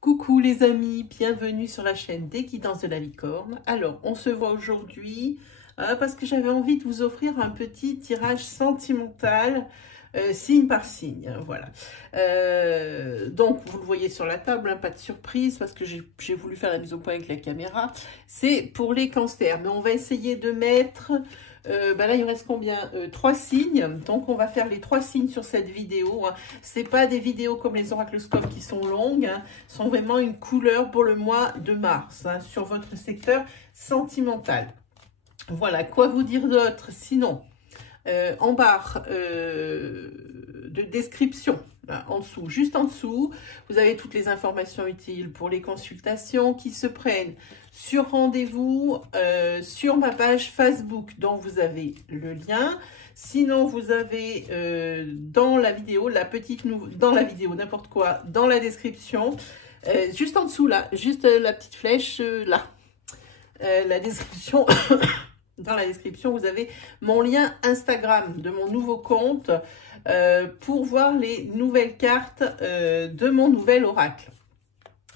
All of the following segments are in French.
Coucou les amis, bienvenue sur la chaîne des guidances de la licorne. Alors, on se voit aujourd'hui parce que j'avais envie de vous offrir un petit tirage sentimental, signe par signe. Voilà. Donc, vous le voyez sur la table, hein, pas de surprise parce que j'ai voulu faire la mise au point avec la caméra. C'est pour les cancers, mais on va essayer de mettre... là il me reste combien 3 signes, donc on va faire les 3 signes sur cette vidéo, hein. C'est pas des vidéos comme les oracloscopes qui sont longues, hein. Sont vraiment une couleur pour le mois de mars, hein, sur votre secteur sentimental. Voilà, quoi vous dire d'autre sinon en barre de description, là, en dessous, juste en dessous, vous avez toutes les informations utiles pour les consultations qui se prennent sur rendez-vous sur ma page Facebook dont vous avez le lien. Sinon, vous avez dans la vidéo, n'importe quoi, dans la description, juste en dessous là, juste la petite flèche là, la description. Dans la description, vous avez mon lien Instagram de mon nouveau compte pour voir les nouvelles cartes de mon nouvel oracle.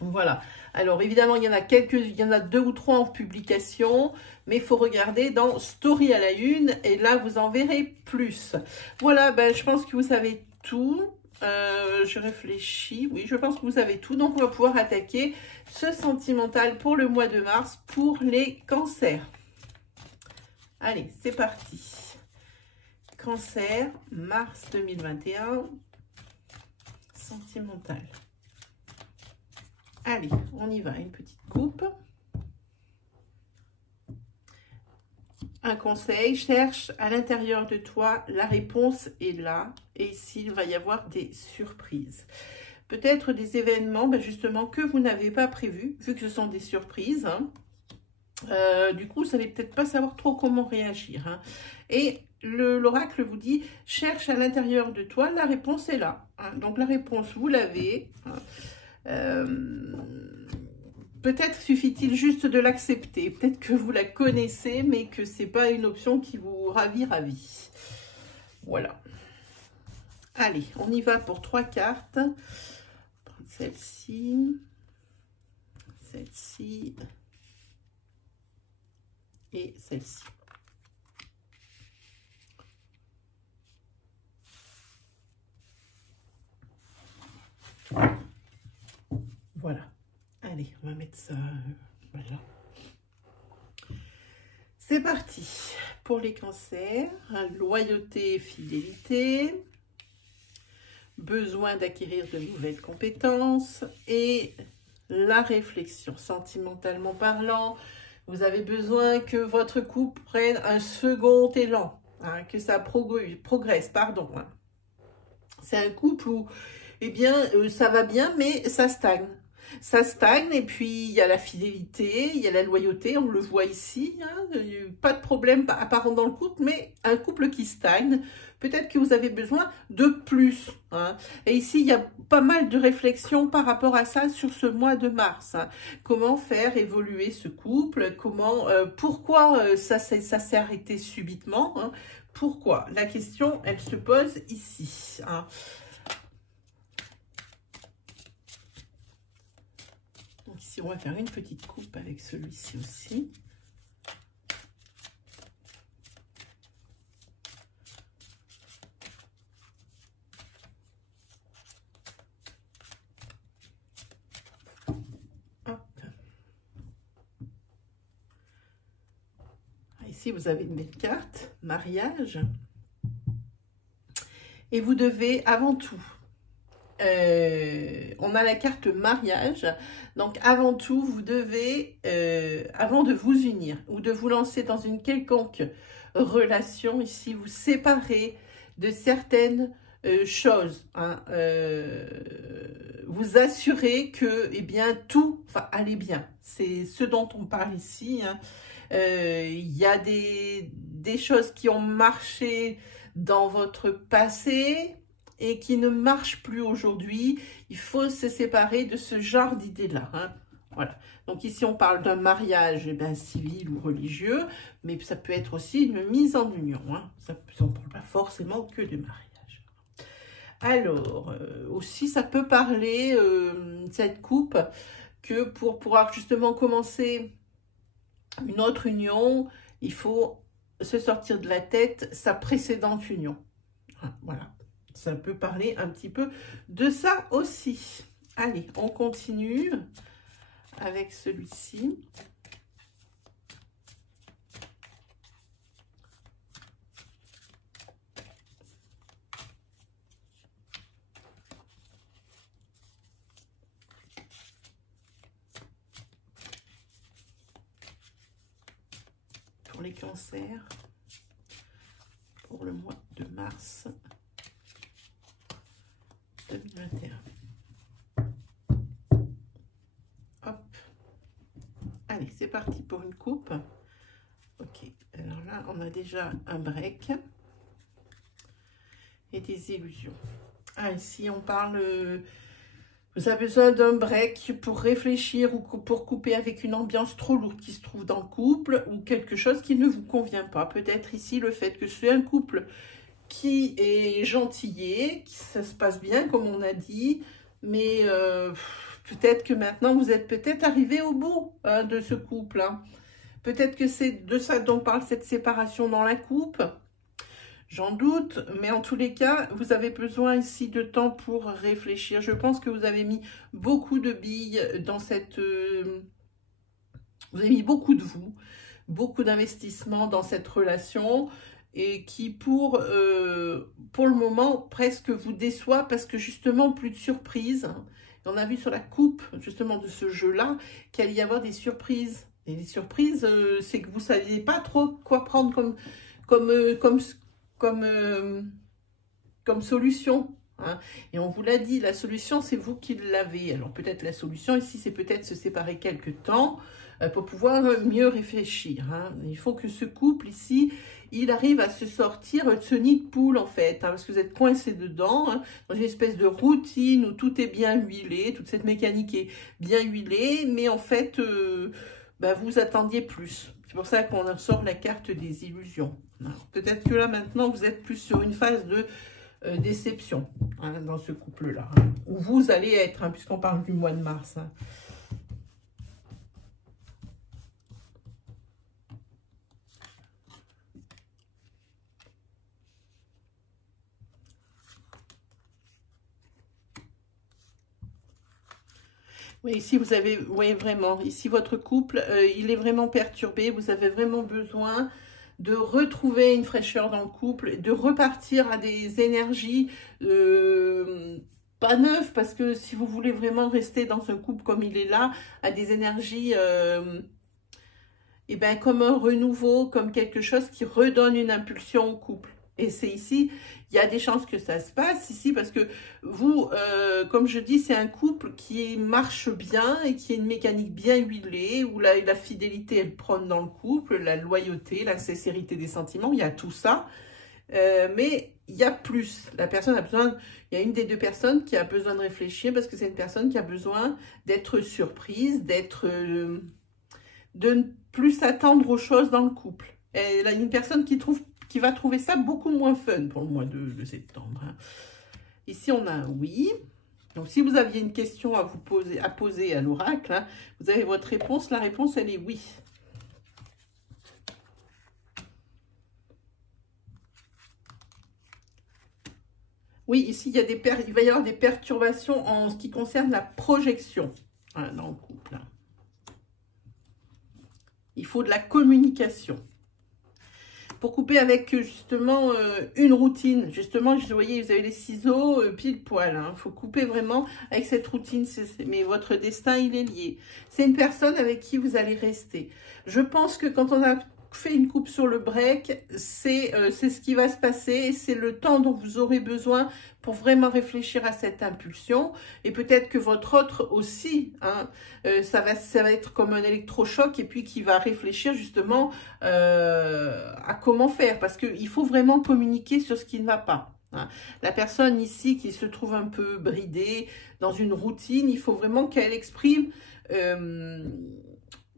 Voilà. Alors, évidemment, il y en a 2 ou 3 en publication, mais il faut regarder dans Story à la une, et là, vous en verrez plus. Voilà, ben, je pense que vous savez tout. Je réfléchis. Oui, je pense que vous savez tout. Donc, on va pouvoir attaquer ce sentimental pour le mois de mars pour les cancers. Allez, c'est parti. Cancer, mars 2021, sentimental. Allez, on y va, une petite coupe. Un conseil, cherche à l'intérieur de toi, la réponse est là. Et ici, il va y avoir des surprises. Peut-être des événements, justement, que vous n'avez pas prévus, vu que ce sont des surprises, hein. Du coup, vous savez peut-être pas savoir trop comment réagir, hein. Et l'oracle vous dit, cherche à l'intérieur de toi, la réponse est là, hein. Donc la réponse, vous l'avez, hein. Peut-être suffit-il juste de l'accepter. Peut-être que vous la connaissez, mais que c'est pas une option qui vous ravit. Voilà. Allez, on y va pour 3 cartes. Prendre celle-ci, celle-ci. Et celle-ci. Voilà. Allez, on va mettre ça. Voilà. C'est parti. Pour les cancers, loyauté, fidélité, besoin d'acquérir de nouvelles compétences et la réflexion, sentimentalement parlant. Vous avez besoin que votre couple prenne un second élan, hein, que ça progresse, pardon. Hein. C'est un couple où, eh bien, ça va bien, mais ça stagne. Ça stagne, et puis il y a la fidélité, il y a la loyauté, on le voit ici. Hein, pas de problème apparent dans le couple, mais un couple qui stagne. Peut-être que vous avez besoin de plus. Hein. Et ici, il y a pas mal de réflexions par rapport à ça sur ce mois de mars. Hein. Comment faire évoluer ce couple? Comment, pourquoi ça s'est arrêté subitement? Hein. Pourquoi? La question, elle se pose ici. Hein. Donc ici, on va faire une petite coupe avec celui-ci aussi. Ici, vous avez une belle carte, mariage. Et vous devez, avant tout, on a la carte mariage. Donc, avant tout, vous devez, avant de vous unir ou de vous lancer dans une quelconque relation, ici, vous séparer de certaines choses. Hein, vous assurer que, eh bien, tout va aller bien. C'est ce dont on parle ici, hein. Il y a des choses qui ont marché dans votre passé et qui ne marchent plus aujourd'hui. Il faut se séparer de ce genre d'idées-là. Hein. Voilà. Donc ici, on parle d'un mariage civil ou religieux, mais ça peut être aussi une mise en union. Hein. On ne parle pas forcément que de mariage. Alors, aussi, ça peut parler, cette coupe, que pour pouvoir justement commencer une autre union, il faut se sortir de la tête sa précédente union. Voilà, ça peut parler un petit peu de ça aussi. Allez, on continue avec celui-ci. Pour les cancers, pour le mois de mars 2021. Hop. Allez, c'est parti pour une coupe. Ok, alors là, on a déjà un break et des illusions. Ah, ici, on parle... vous avez besoin d'un break pour réfléchir ou pour couper avec une ambiance trop lourde qui se trouve dans le couple ou quelque chose qui ne vous convient pas. Peut-être ici le fait que c'est un couple qui est gentillé, que ça se passe bien comme on a dit, mais peut-être que maintenant vous êtes peut-être arrivé au bout de ce couple. Hein. Peut-être que c'est de ça dont parle cette séparation dans la coupe. J'en doute, mais en tous les cas, vous avez besoin ici de temps pour réfléchir. Je pense que vous avez mis beaucoup de billes dans cette... vous avez mis beaucoup de vous, beaucoup d'investissement dans cette relation et qui pour le moment presque vous déçoit parce que justement plus de surprises. On a vu sur la coupe justement de ce jeu-là qu'il allait y avoir des surprises. Et les surprises, c'est que vous ne saviez pas trop quoi prendre comme solution. Hein. Et on vous l'a dit, la solution, c'est vous qui l'avez. Alors peut-être la solution ici, c'est peut-être se séparer quelque temps pour pouvoir mieux réfléchir. Hein. Il faut que ce couple ici, il arrive à se sortir de ce nid de poule en fait, hein, parce que vous êtes coincé dedans, hein, dans une espèce de routine où tout est bien huilé, toute cette mécanique est bien huilée, mais en fait, vous attendiez plus. C'est pour ça qu'on sort la carte des illusions. Peut-être que là, maintenant, vous êtes plus sur une phase de déception hein, dans ce couple-là. Hein, où vous allez être, hein, puisqu'on parle du mois de mars. Hein. Oui, ici, vous avez, oui, vraiment, ici, votre couple, il est vraiment perturbé. Vous avez vraiment besoin de retrouver une fraîcheur dans le couple, de repartir à des énergies pas neuves, parce que si vous voulez vraiment rester dans un couple comme il est là, à des énergies, comme un renouveau, comme quelque chose qui redonne une impulsion au couple. Et c'est ici, il y a des chances que ça se passe ici parce que vous, comme je dis, c'est un couple qui marche bien et qui a une mécanique bien huilée, où la fidélité, elle prône dans le couple, la loyauté, la sincérité des sentiments, il y a tout ça. Mais il y a plus. La personne a besoin, il y a une des deux personnes qui a besoin de réfléchir parce que c'est une personne qui a besoin d'être surprise, de ne plus s'attendre aux choses dans le couple. Elle a une personne qui va trouver ça beaucoup moins fun pour le mois de septembre. Hein. Ici, on a un oui. Donc, si vous aviez une question à poser à l'oracle, hein, vous avez votre réponse. La réponse, elle est oui. Oui, ici, il va y avoir des perturbations en ce qui concerne la projection hein, dans le couple. Il faut de la communication. Pour couper avec justement une routine. Justement, vous voyez, vous avez les ciseaux pile poil. Il faut couper vraiment avec cette routine. Mais votre destin, il est lié. C'est une personne avec qui vous allez rester. Je pense que quand on a fait une coupe sur le break, c'est ce qui va se passer. C'est le temps dont vous aurez besoin pour vraiment réfléchir à cette impulsion. Et peut-être que votre autre aussi, hein, ça va être comme un électrochoc et puis qui va réfléchir justement à comment faire. Parce qu'il faut vraiment communiquer sur ce qui ne va pas. Hein. La personne ici qui se trouve un peu bridée dans une routine, il faut vraiment qu'elle exprime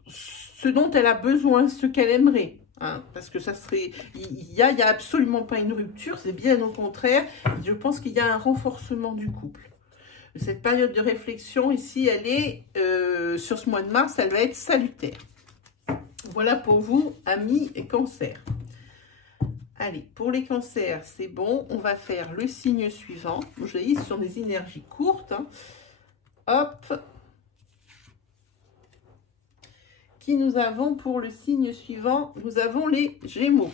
ce dont elle a besoin, ce qu'elle aimerait. hein, parce que ça serait... Il y a absolument pas une rupture, c'est bien au contraire. Je pense qu'il y a un renforcement du couple. Cette période de réflexion ici, elle est, sur ce mois de mars, elle va être salutaire. Voilà pour vous, amis et cancers. Allez, pour les cancers, c'est bon. On va faire le signe suivant. Je vous dis, ce sont des énergies courtes. Hein. Hop. Qui nous avons pour le signe suivant? Nous avons les Gémeaux.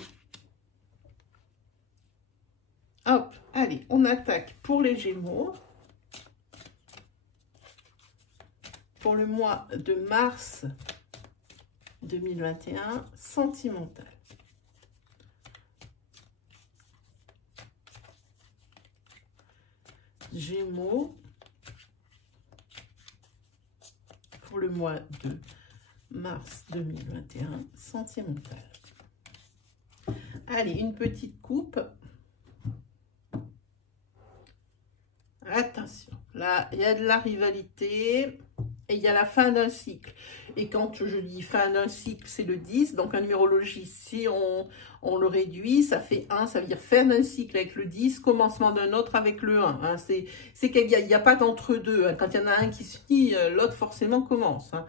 Hop, allez, on attaque pour les Gémeaux. Pour le mois de mars 2021, sentimental. Gémeaux pour le mois de mars 2021, sentimental. Allez, une petite coupe. Attention, là, il y a de la rivalité et il y a la fin d'un cycle. Et quand je dis fin d'un cycle, c'est le 10. Donc, en numérologie, si on le réduit, ça fait 1. Ça veut dire fin d'un cycle avec le 10, commencement d'un autre avec le 1. Hein. C'est qu'il n'y a pas d'entre-deux. Hein. Quand il y en a un qui se finit, l'autre forcément commence. Hein.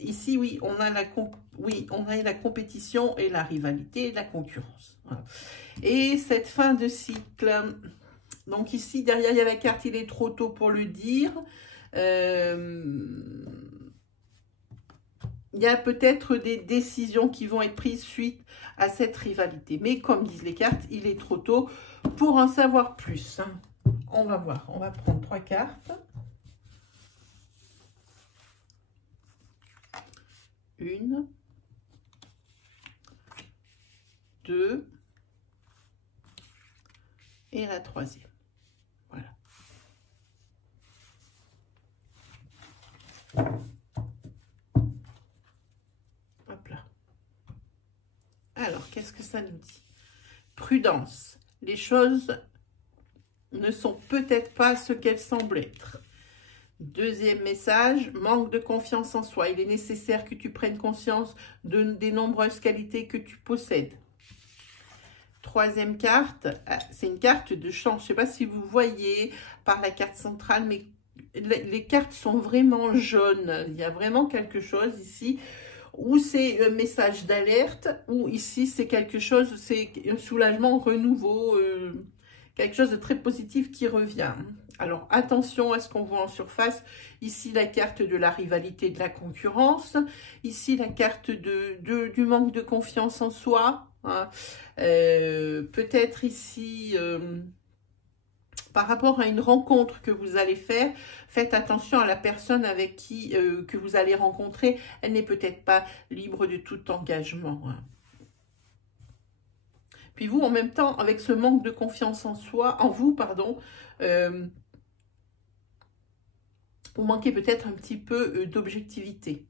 Ici, oui, on a la compétition et la rivalité et la concurrence. Voilà. Et cette fin de cycle, donc ici, derrière, il y a la carte, il est trop tôt pour le dire. Il y a peut-être des décisions qui vont être prises suite à cette rivalité. Mais comme disent les cartes, il est trop tôt pour en savoir plus. Hein. On va voir, on va prendre 3 cartes. 1, 2 et la 3e. Voilà. Hop là. Alors, qu'est-ce que ça nous dit? Prudence. Les choses ne sont peut-être pas ce qu'elles semblent être. Deuxième message, manque de confiance en soi. Il est nécessaire que tu prennes conscience des nombreuses qualités que tu possèdes. Troisième carte, c'est une carte de chance. Je ne sais pas si vous voyez par la carte centrale, mais les cartes sont vraiment jaunes. Il y a vraiment quelque chose ici où c'est un message d'alerte, ou ici c'est quelque chose, c'est un soulagement, un renouveau, quelque chose de très positif qui revient. Alors, attention à ce qu'on voit en surface. Ici, la carte de la rivalité, de la concurrence. Ici, la carte du manque de confiance en soi. Hein. Peut-être ici, par rapport à une rencontre que vous allez faire, faites attention à la personne avec qui que vous allez rencontrer. Elle n'est peut-être pas libre de tout engagement. Hein. Puis vous, en même temps, avec ce manque de confiance en vous, pardon, vous manquez peut-être un petit peu d'objectivité.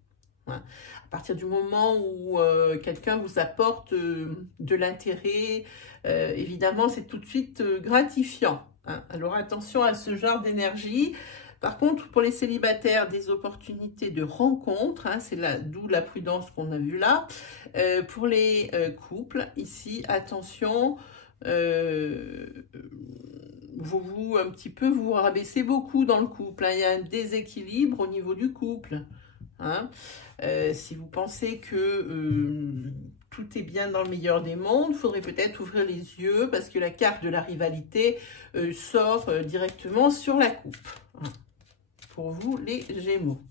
Hein. À partir du moment où quelqu'un vous apporte de l'intérêt, évidemment, c'est tout de suite gratifiant. Hein. Alors, attention à ce genre d'énergie. Par contre, pour les célibataires, des opportunités de rencontre, hein, c'est d'où la prudence qu'on a vue là. Pour les couples, ici, attention, vous rabaissez beaucoup dans le couple. Hein. Il y a un déséquilibre au niveau du couple. Hein. Si vous pensez que tout est bien dans le meilleur des mondes, il faudrait peut-être ouvrir les yeux parce que la carte de la rivalité sort directement sur la coupe. Hein. Pour vous, les Gémeaux.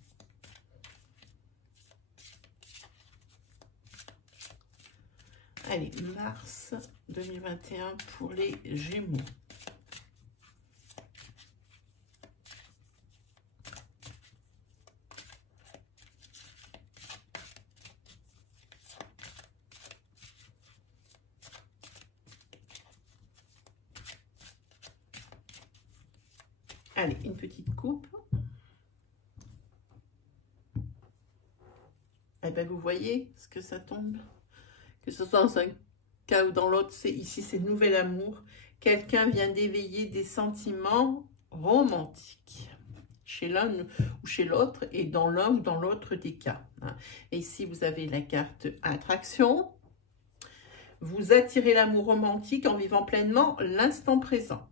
Allez, mars 2021 pour les Gémeaux. Allez, une petite coupe. Eh bien, vous voyez ce que ça tombe. Que ce soit dans un cas ou dans l'autre, ici, c'est nouvel amour. Quelqu'un vient d'éveiller des sentiments romantiques. chez l'un ou chez l'autre et dans l'un ou dans l'autre des cas. Hein. Et ici, vous avez la carte attraction. Vous attirez l'amour romantique en vivant pleinement l'instant présent.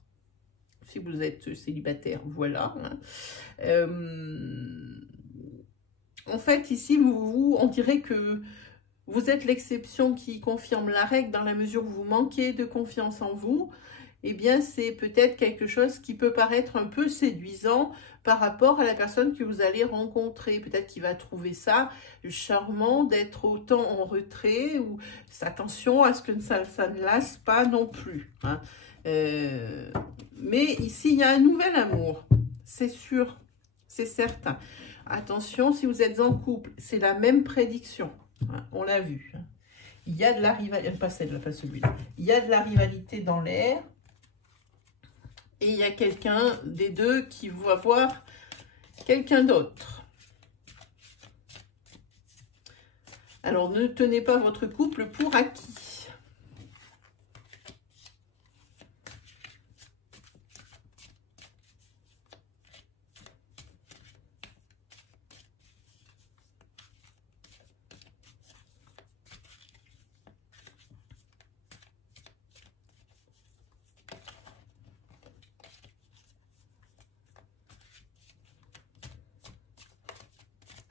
Si vous êtes célibataire, voilà. Hein. En fait, ici, on dirait que vous êtes l'exception qui confirme la règle dans la mesure où vous manquez de confiance en vous. Eh bien, c'est peut-être quelque chose qui peut paraître un peu séduisant par rapport à la personne que vous allez rencontrer. Peut-être qu'il va trouver ça charmant d'être autant en retrait ou attention à ce que ça ne lasse pas non plus. Hein. Mais ici, il y a un nouvel amour, c'est sûr, c'est certain. Attention, si vous êtes en couple, c'est la même prédiction, hein, on l'a vu. Hein. Il y a de la rivalité, pas celle-là, pas celui-là. Il y a de la rivalité dans l'air. Et il y a quelqu'un des deux qui va voir quelqu'un d'autre. Alors, ne tenez pas votre couple pour acquis.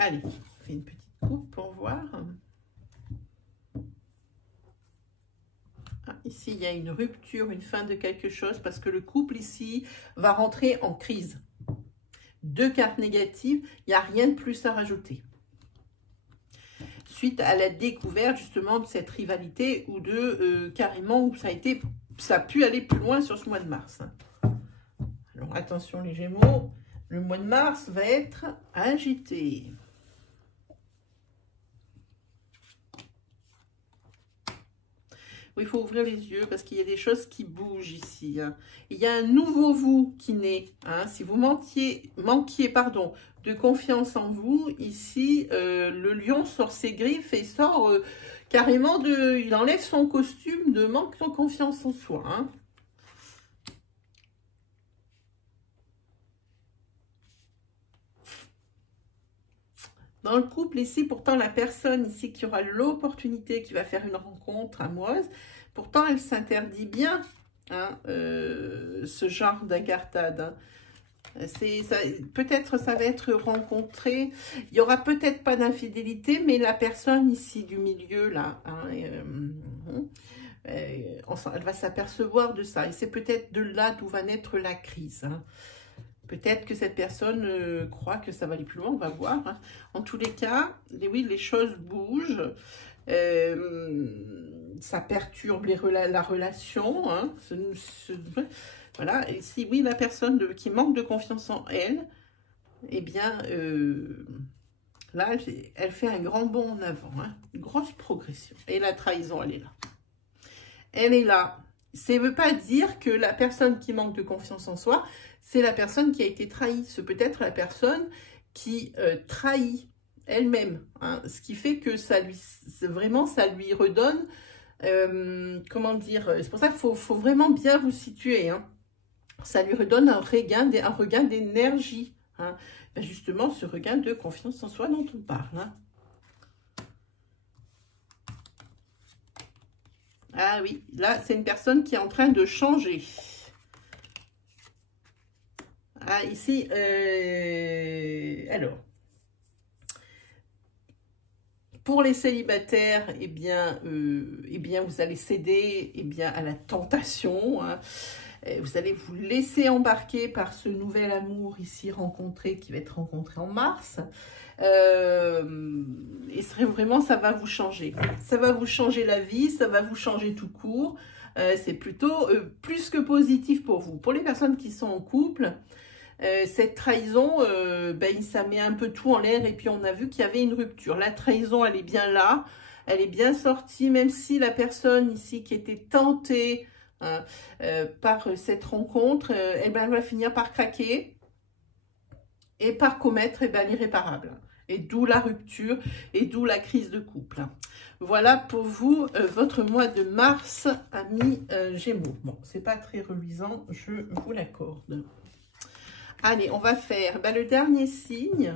Allez, on fait une petite coupe pour voir. Ah, ici, il y a une rupture, une fin de quelque chose, parce que le couple ici va rentrer en crise. Deux cartes négatives, il n'y a rien de plus à rajouter. Suite à la découverte justement de cette rivalité ou de carrément où ça a pu aller plus loin sur ce mois de mars. Alors attention les Gémeaux, le mois de mars va être agité. Oui, il faut ouvrir les yeux parce qu'il y a des choses qui bougent ici. Hein. Il y a un nouveau vous qui naît. Hein. Si vous manquiez de confiance en vous, ici, le lion sort ses griffes et sort carrément il enlève son costume de manque de confiance en soi. Hein. Dans le couple, ici, pourtant, la personne ici qui aura l'opportunité, qui va faire une rencontre amoureuse, pourtant, elle s'interdit bien hein, ce genre d'incartade. Hein. Peut-être ça va être rencontré. Il n'y aura peut-être pas d'infidélité, mais la personne ici du milieu, là, hein, elle va s'apercevoir de ça. Et c'est peut-être de là d'où va naître la crise. Hein. Peut-être que cette personne croit que ça va aller plus loin, on va voir. Hein. En tous les cas, oui, les choses bougent. Ça perturbe la relation. Hein. Voilà. Et si oui, la personne qui manque de confiance en elle, eh bien, là, elle fait un grand bond en avant. Hein. Une grosse progression. Et la trahison, elle est là. Elle est là. Ça ne veut pas dire que la personne qui manque de confiance en soi, c'est la personne qui a été trahie. C'est peut-être la personne qui trahit elle-même. Hein, ce qui fait que ça lui redonne, comment dire, c'est pour ça qu'il faut vraiment bien vous situer. Hein. Ça lui redonne un regain d'énergie. Hein. Ben justement, ce regain de confiance en soi dont on parle. Hein. Ah oui, là, c'est une personne qui est en train de changer. Ah, ici, alors, pour les célibataires, eh bien, vous allez céder à la tentation. Hein. Vous allez vous laisser embarquer par ce nouvel amour ici rencontré, qui va être rencontré en mars. Et vraiment, ça va vous changer. Ça va vous changer la vie, ça va vous changer tout court. C'est plutôt plus que positif pour vous. Pour les personnes qui sont en couple, cette trahison, ça met un peu tout en l'air et puis on a vu qu'il y avait une rupture. La trahison, elle est bien là, elle est bien sortie, même si la personne ici qui était tentée hein, par cette rencontre, elle va finir par craquer et par commettre l'irréparable. Et d'où la rupture et d'où la crise de couple. Voilà pour vous, votre mois de mars, amis Gémeaux. Bon, c'est pas très reluisant, je vous l'accorde. Allez, on va faire le dernier signe.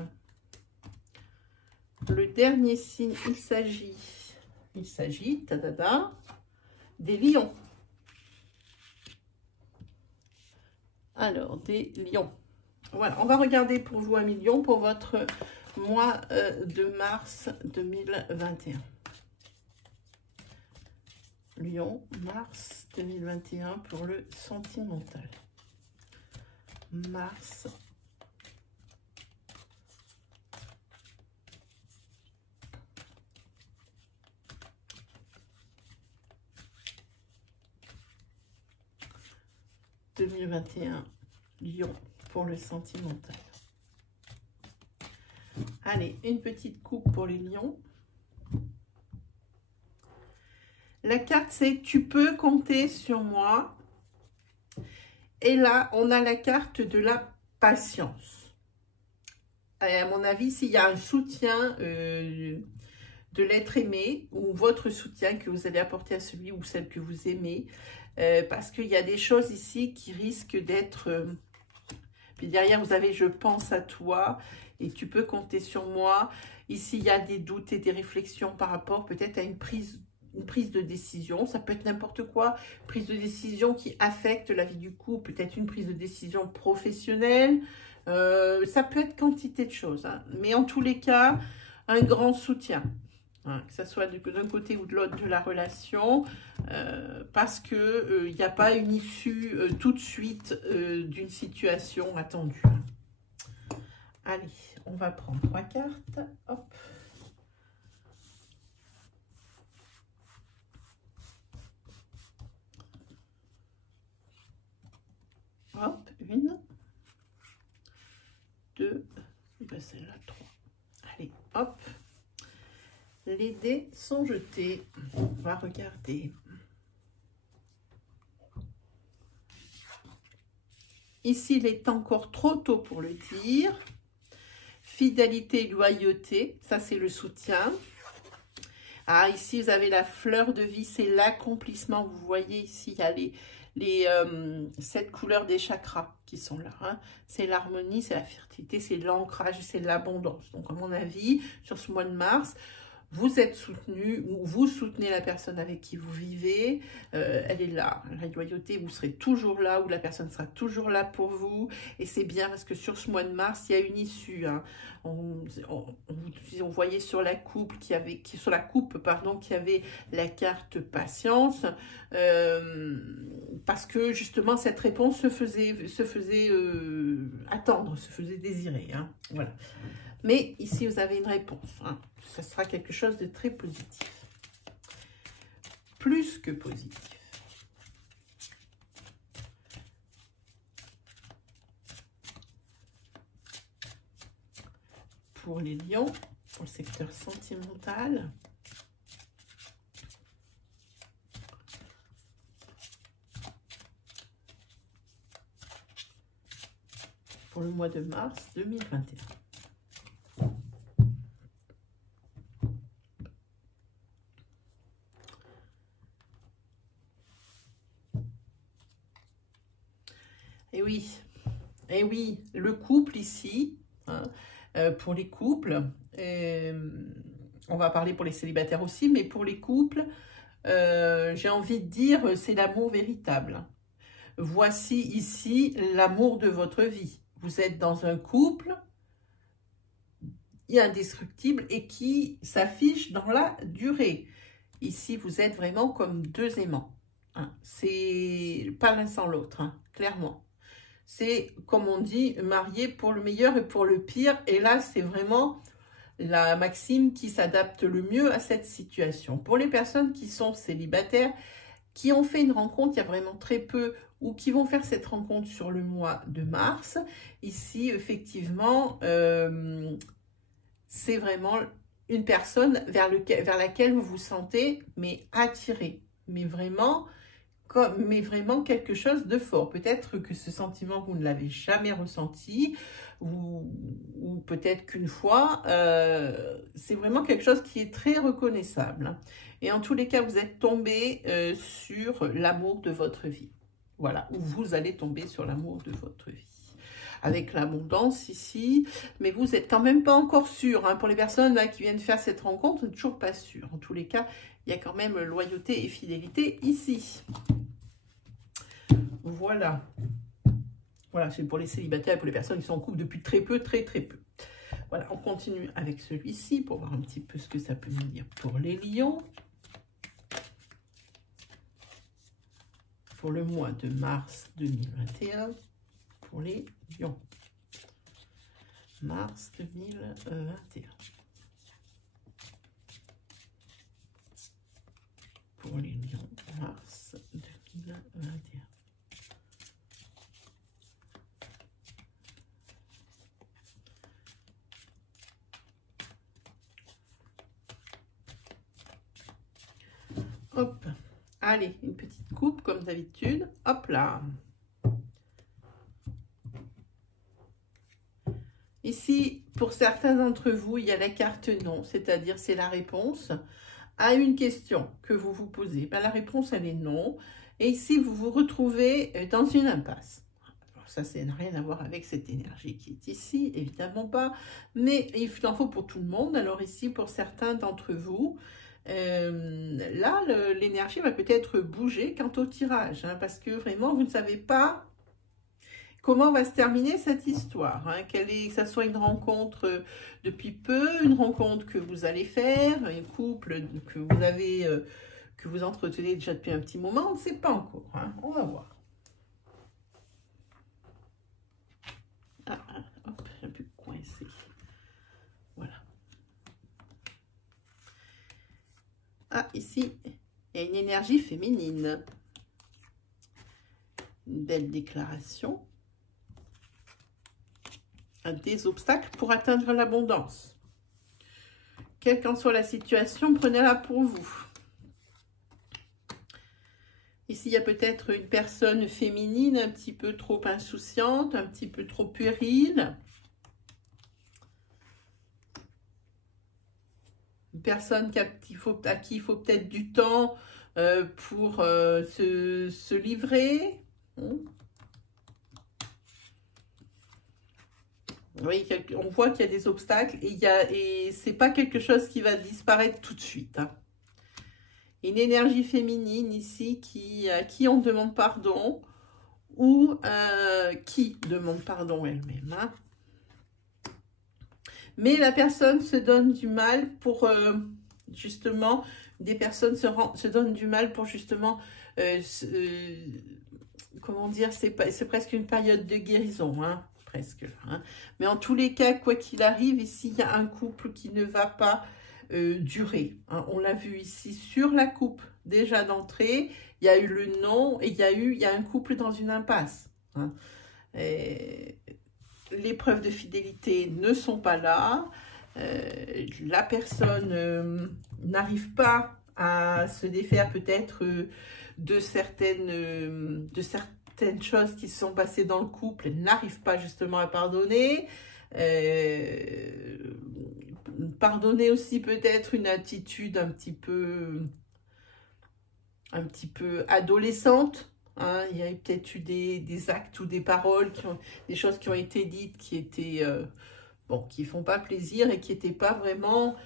Le dernier signe, il s'agit, des lions. Alors, des lions. Voilà, on va regarder pour vous, amis lions, pour votre mois de mars 2021. Lion, mars 2021 pour le sentimental. Mars 2021, Lion pour le sentimental. Allez, une petite coupe pour les lions. La carte, c'est « Tu peux compter sur moi ». Et là, on a la carte de la patience. Et à mon avis, s'il y a un soutien de l'être aimé, ou votre soutien que vous allez apporter à celui ou celle que vous aimez, parce qu'il y a des choses ici qui risquent d'être... puis derrière, vous avez « Je pense à toi » et « Tu peux compter sur moi ». Ici, il y a des doutes et des réflexions par rapport peut-être à une prise de décision. Ça peut être n'importe quoi. Prise de décision qui affecte la vie du couple. Peut-être une prise de décision professionnelle. Ça peut être quantité de choses. Hein. Mais en tous les cas, un grand soutien. Hein, que ce soit d'un côté ou de l'autre de la relation, parce qu'il n'y a pas une issue tout de suite d'une situation attendue. Allez, on va prendre 3 cartes. Hop. Hop, 1, 2, et bien celle-là, 3. Allez, hop. Les dés sont jetés. On va regarder. Ici, il est encore trop tôt pour le dire. Fidélité, loyauté, ça c'est le soutien. Ah, ici, vous avez la fleur de vie, c'est l'accomplissement. Vous voyez ici, il y a les 7 couleurs des chakras qui sont là. Hein. C'est l'harmonie, c'est la fertilité, c'est l'ancrage, c'est l'abondance. Donc, à mon avis, sur ce mois de mars, vous êtes soutenu ou vous soutenez la personne avec qui vous vivez. Elle est là. La loyauté, vous serez toujours là ou la personne sera toujours là pour vous. Et c'est bien parce que sur ce mois de mars, il y a une issue. Hein. On voyait sur la coupe qu'il y avait, sur la coupe, pardon, qu'il y avait la carte patience. Parce que justement, cette réponse se faisait attendre, se faisait désirer. Hein. Voilà. Mais ici, vous avez une réponse. Hein. Ça sera quelque chose de très positif. Plus que positif. Pour les lions, pour le secteur sentimental. Pour le mois de mars 2021. Et oui, le couple ici, hein, pour les couples, on va parler pour les célibataires aussi, mais pour les couples, j'ai envie de dire, c'est l'amour véritable. Voici ici l'amour de votre vie. Vous êtes dans un couple indestructible et qui s'affiche dans la durée. Ici, vous êtes vraiment comme 2 aimants. Hein. C'est pas l'un sans l'autre, hein, clairement. C'est, comme on dit, marié pour le meilleur et pour le pire. Et là, c'est vraiment la maxime qui s'adapte le mieux à cette situation. Pour les personnes qui sont célibataires, qui ont fait une rencontre, il y a vraiment très peu, ou qui vont faire cette rencontre sur le mois de mars. Ici, effectivement, c'est vraiment une personne vers laquelle vous vous sentez attiré. Mais vraiment quelque chose de fort. Peut-être que ce sentiment, vous ne l'avez jamais ressenti, ou peut-être qu'une fois, c'est vraiment quelque chose qui est très reconnaissable. Et en tous les cas, vous êtes tombé sur l'amour de votre vie. Voilà, ou vous allez tomber sur l'amour de votre vie. avec l'abondance ici, mais vous n'êtes quand même pas encore sûr. Hein. Pour les personnes là, qui viennent faire cette rencontre, vous n'êtes toujours pas sûr. En tous les cas, il y a quand même loyauté et fidélité ici. Voilà. Voilà, c'est pour les célibataires et pour les personnes qui sont en couple depuis très peu, très peu. Voilà, on continue avec celui-ci pour voir un petit peu ce que ça peut nous dire pour les lions. Pour le mois de mars 2021, pour les lions. Mars 2021. Pour les lions, mars 2021. Hop, allez, une petite coupe comme d'habitude. Hop là. Ici, pour certains d'entre vous, il y a la carte non, c'est-à-dire c'est la réponse à une question que vous vous posez. Ben, la réponse, elle est non. Et ici, vous vous retrouvez dans une impasse. Alors ça, ça n'a rien à voir avec cette énergie qui est ici, évidemment pas. Mais il en faut pour tout le monde. Alors ici, pour certains d'entre vous, là, l'énergie va peut-être bouger quant au tirage, hein, parce que vraiment, vous ne savez pas comment va se terminer cette histoire, hein, que ça soit une rencontre depuis peu, une rencontre que vous allez faire, un couple que vous avez, que vous entretenez déjà depuis un petit moment, on ne sait pas encore, hein, on va voir. Ah, hop, j'ai un peu coincé. Voilà. Ah, ici, il y a une énergie féminine. Une belle déclaration. Des obstacles pour atteindre l'abondance. Quelle qu'en soit la situation, prenez-la pour vous. Ici, il y a peut-être une personne féminine un petit peu trop insouciante, un petit peu trop puérile. Une personne à qui il faut peut-être du temps pour se livrer. Oui, on voit qu'il y a des obstacles et c'est pas quelque chose qui va disparaître tout de suite. Hein. Une énergie féminine ici à qui on demande pardon ou qui demande pardon elle-même. Hein. Mais la personne se donne du mal pour justement, des personnes se donnent du mal pour justement, comment dire, c'est presque une période de guérison, hein, presque. Hein. Mais en tous les cas, quoi qu'il arrive, ici, il y a un couple qui ne va pas durer. Hein. On l'a vu ici sur la coupe, déjà d'entrée, il y a eu le non et il y a un couple dans une impasse. Hein. Les preuves de fidélité ne sont pas là. La personne n'arrive pas à se défaire peut-être de certaines choses qui se sont passées dans le couple. Elle n'arrive pas justement à pardonner. Pardonner aussi peut-être une attitude un petit peu adolescente. Hein, il y a peut-être eu des actes ou des paroles, des choses qui ont été dites qui étaient, bon, qui font pas plaisir et qui n'étaient pas vraiment,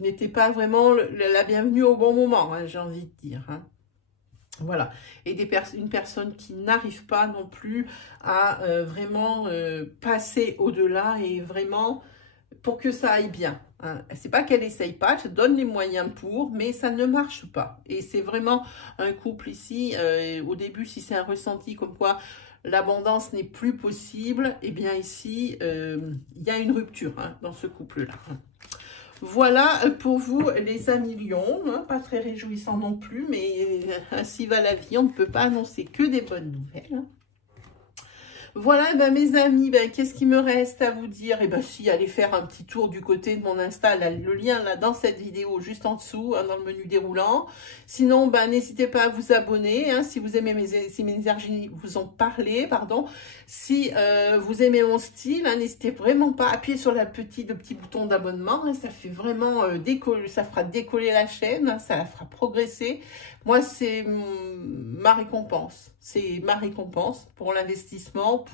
n'étaient pas vraiment la bienvenue au bon moment, hein, j'ai envie de dire. Hein. Voilà. Et une personne qui n'arrive pas non plus à vraiment passer au-delà et vraiment pour que ça aille bien. Hein. C'est pas qu'elle essaye pas, elle se donne les moyens pour, mais ça ne marche pas. Et c'est vraiment un couple ici, au début, si c'est un ressenti comme quoi l'abondance n'est plus possible, et bien ici, il y a une rupture hein, dans ce couple-là. Voilà pour vous les amis lions, hein, pas très réjouissant non plus, mais ainsi va la vie, on ne peut pas annoncer que des bonnes nouvelles. Hein. Voilà, ben, mes amis, ben, qu'est-ce qu'il me reste à vous dire? Eh ben, si, allez faire un petit tour du côté de mon Insta, là, le lien là dans cette vidéo, juste en dessous, hein, dans le menu déroulant. Sinon, ben, n'hésitez pas à vous abonner, hein, si vous aimez si mes énergies vous ont parlé, pardon. Si vous aimez mon style, hein, n'hésitez vraiment pas à appuyer sur le petit bouton d'abonnement, hein, ça fait vraiment ça fera décoller la chaîne, hein, ça la fera progresser. moi, c'est ma récompense. C'est ma récompense pour l'investissement,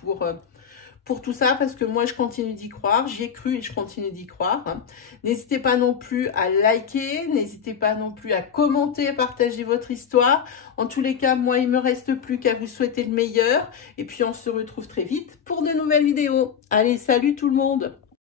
pour tout ça, parce que moi, je continue d'y croire. J'y ai cru et je continue d'y croire. N'hésitez pas non plus à liker. N'hésitez pas non plus à commenter, à partager votre histoire. En tous les cas, moi, il me reste plus qu'à vous souhaiter le meilleur. Et puis, on se retrouve très vite pour de nouvelles vidéos. Allez, salut tout le monde!